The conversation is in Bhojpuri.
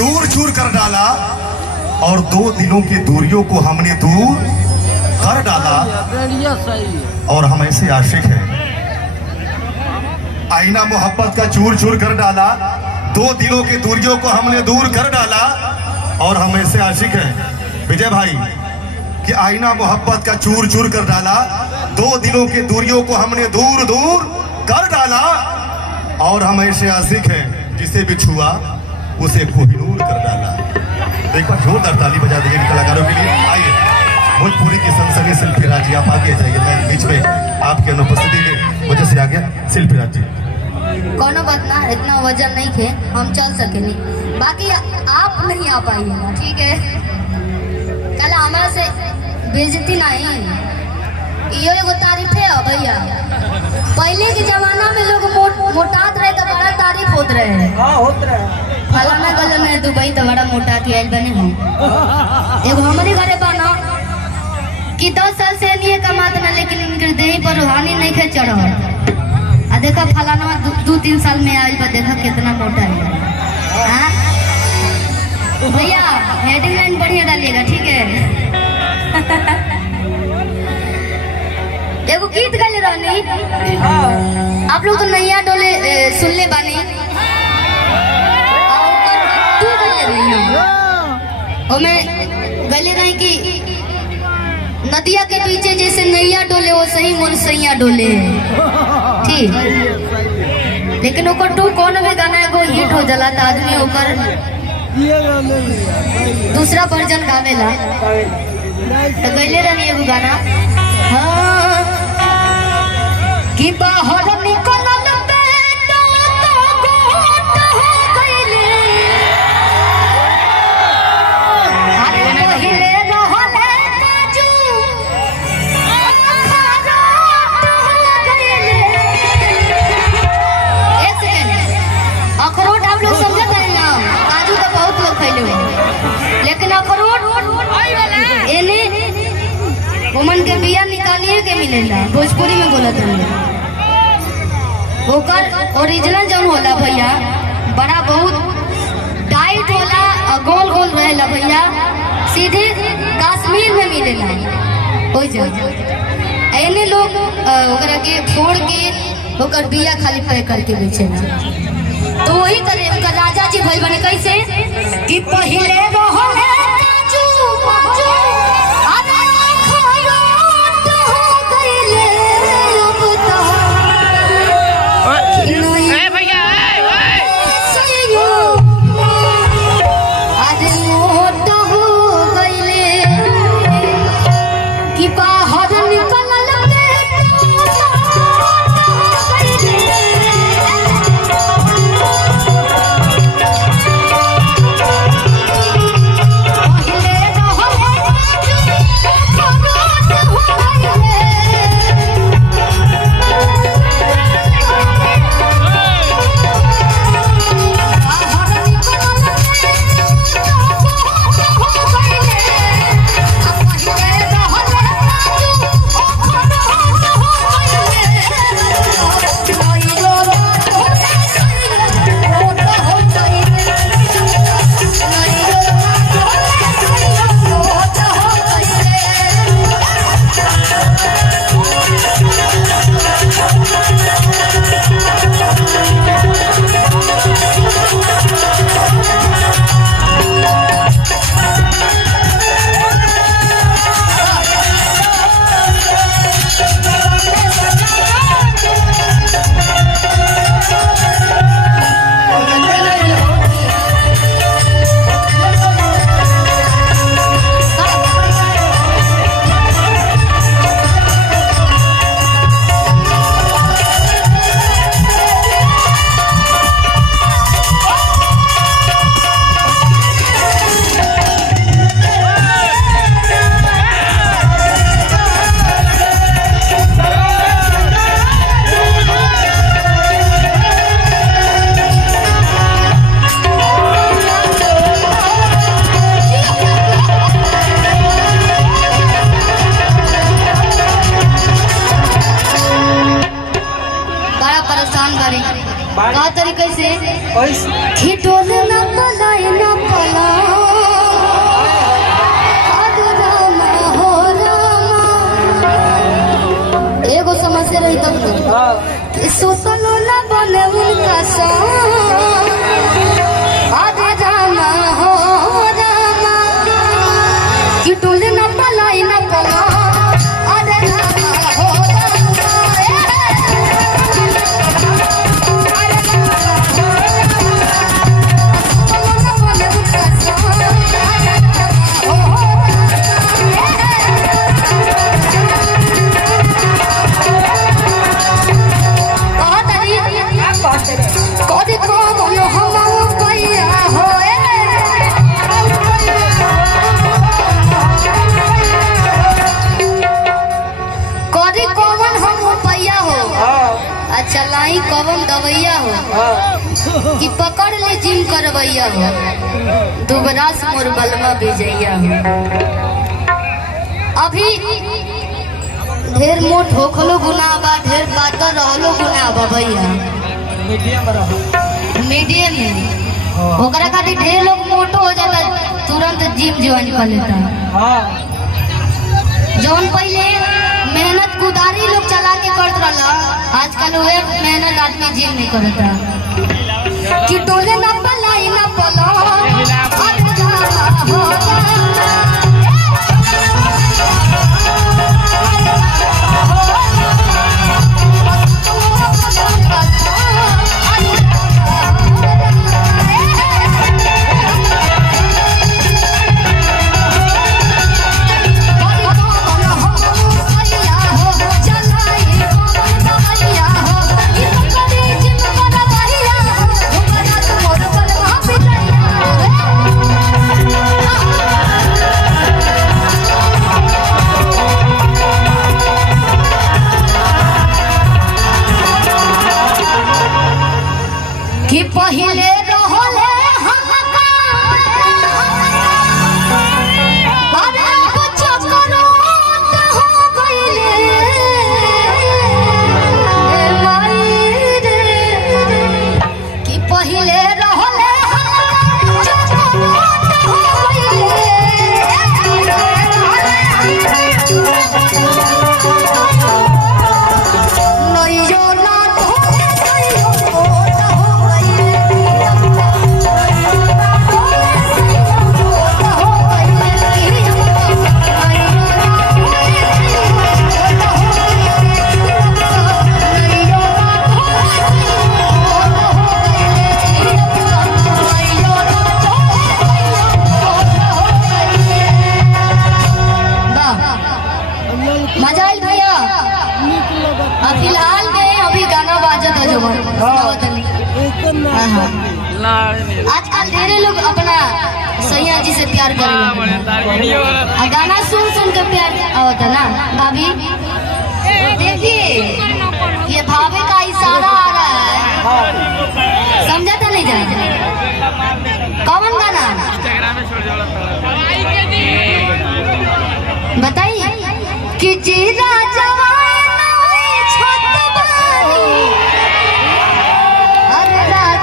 चूर चूर कर डाला और 2 दिलों की दूरियों को हमने दूर कर डाला। और हम ऐसे आशिक हैं, आईना मोहब्बत का चूर चूर कर डाला, 2 दिलों की दूरियों को हमने दूर कर डाला। और हम ऐसे आशिक हैं विजय भाई कि आईना मोहब्बत का चूर चूर कर डाला, 2 दिलों की दूरियों को हमने दूर दूर कर डाला। और हम ऐसे आशिक हैं जिसे भी छुआ उसे कोहिनूर कर डाला। तो एक बार जोरदार ताली बजा दीजिए कलाकारों के लिए। आइए भोजपुरी की सनसनी शिल्पी राज जी, आप आगे जाइए, मैं बीच में आपकी अनुपस्थिति की वजह से आ गया। शिल्पी राज जी कोनो बात ना, इतना वजन नहीं थे, हम चल सके नहीं, बाकी आप नहीं आ पाइए ना, ठीक है। कल हमारा से बेइज्जती नहीं, ये एगो तारीफ है भैया। पहले के जमाना में लोग मोटात रहे तो बड़ा तारीफ होत रहे। हाँ होत रहे। फलाना गल में दुबई तो बड़ा मोटा के आयल बने हम। एगो हमारे घरे बना कि 10 साल से नहीं कमात ना, लेकिन इनके देह पर रूहानी नहीं खे चढ़। आ देखा फलाना 2-3 साल में आयल बा, देखा कितना मोटा है। हाँ भैया हेडिंग लाइन बढ़िया डालिएगा, ठीक है। एगो गीत गाले रहनी, आप लोग तो नैया डोले सुनले बानी। गले रही कि नदिया के पीछे जैसे नैया डोले वो सही मोर सैया डोले, ठीक। लेकिन ओकर टू कौन भी गाना एगो हिट हो जाला तो आदमी ओकर दूसरा वर्जन गावेला। तो गले रही एगो गाना, हाँ कि बाहर निकलल बेटा तो गोट हो गइले, अरे पहिले रहले काजू अखरोट हो गइले। एक सेकंड, अखरोट आप लोग समझत हैं ना, काजू तो बहुत लोग खइले हुए, लेकिन अखरोट एने ओमन के बिया निकालिए के मिलेला। भोजपुरी में बोलत रहले, ओकर ओरिजिनल जौन होला भैया बड़ा बहुत टाइट होला और गोल गोल रहेला भैया, सीधे कश्मीर में मिलेला। हो जाए एने लोग ओकरा के फोड़ के ओकर बिया खाली पैक करके बेचेला। तो वही करे उनका राजा जी भइल बने कैसे कि पहिले रहले काजू काजू, अरे अखरोट हो गइले, अब तो का तरीके से खिटोले ना पलाए ना जिम करवैया हो दुबरा से मोर बलमा भेजैया हो। अभी ढेर मोट होखलो गुनाह बा, ढेर पातर रहलो गुनाह बा भैया। मीडियम में ओकरा खातिर ढेर लोग मोटो हो जाता, तुरंत जिम ज्वाइन कर लेता। जौन पहले मेहनत कुदारी लोग चला के करत रहला, आजकल वे मेहनत आदमी जिम नहीं करता। कि टोले ना पलाई ना पलो कि पहिले रहले हमका अरे कुछ करो हो गइले माई रे। कि पहिले रहले हमका कुछ करो हो गइले नैयो ना मजा आयल भैया। फिलहाल में अभी गाना बाजत है जो आजकल ढेरे लोग अपना सैया जी से प्यार करेंगे, गाना सुन सुन के प्यार होता ना। भाभी देखिए ये भाभी का इशारा आ रहा है, समझा था नहीं जाए। कौन गाना बताइए कि जी राजा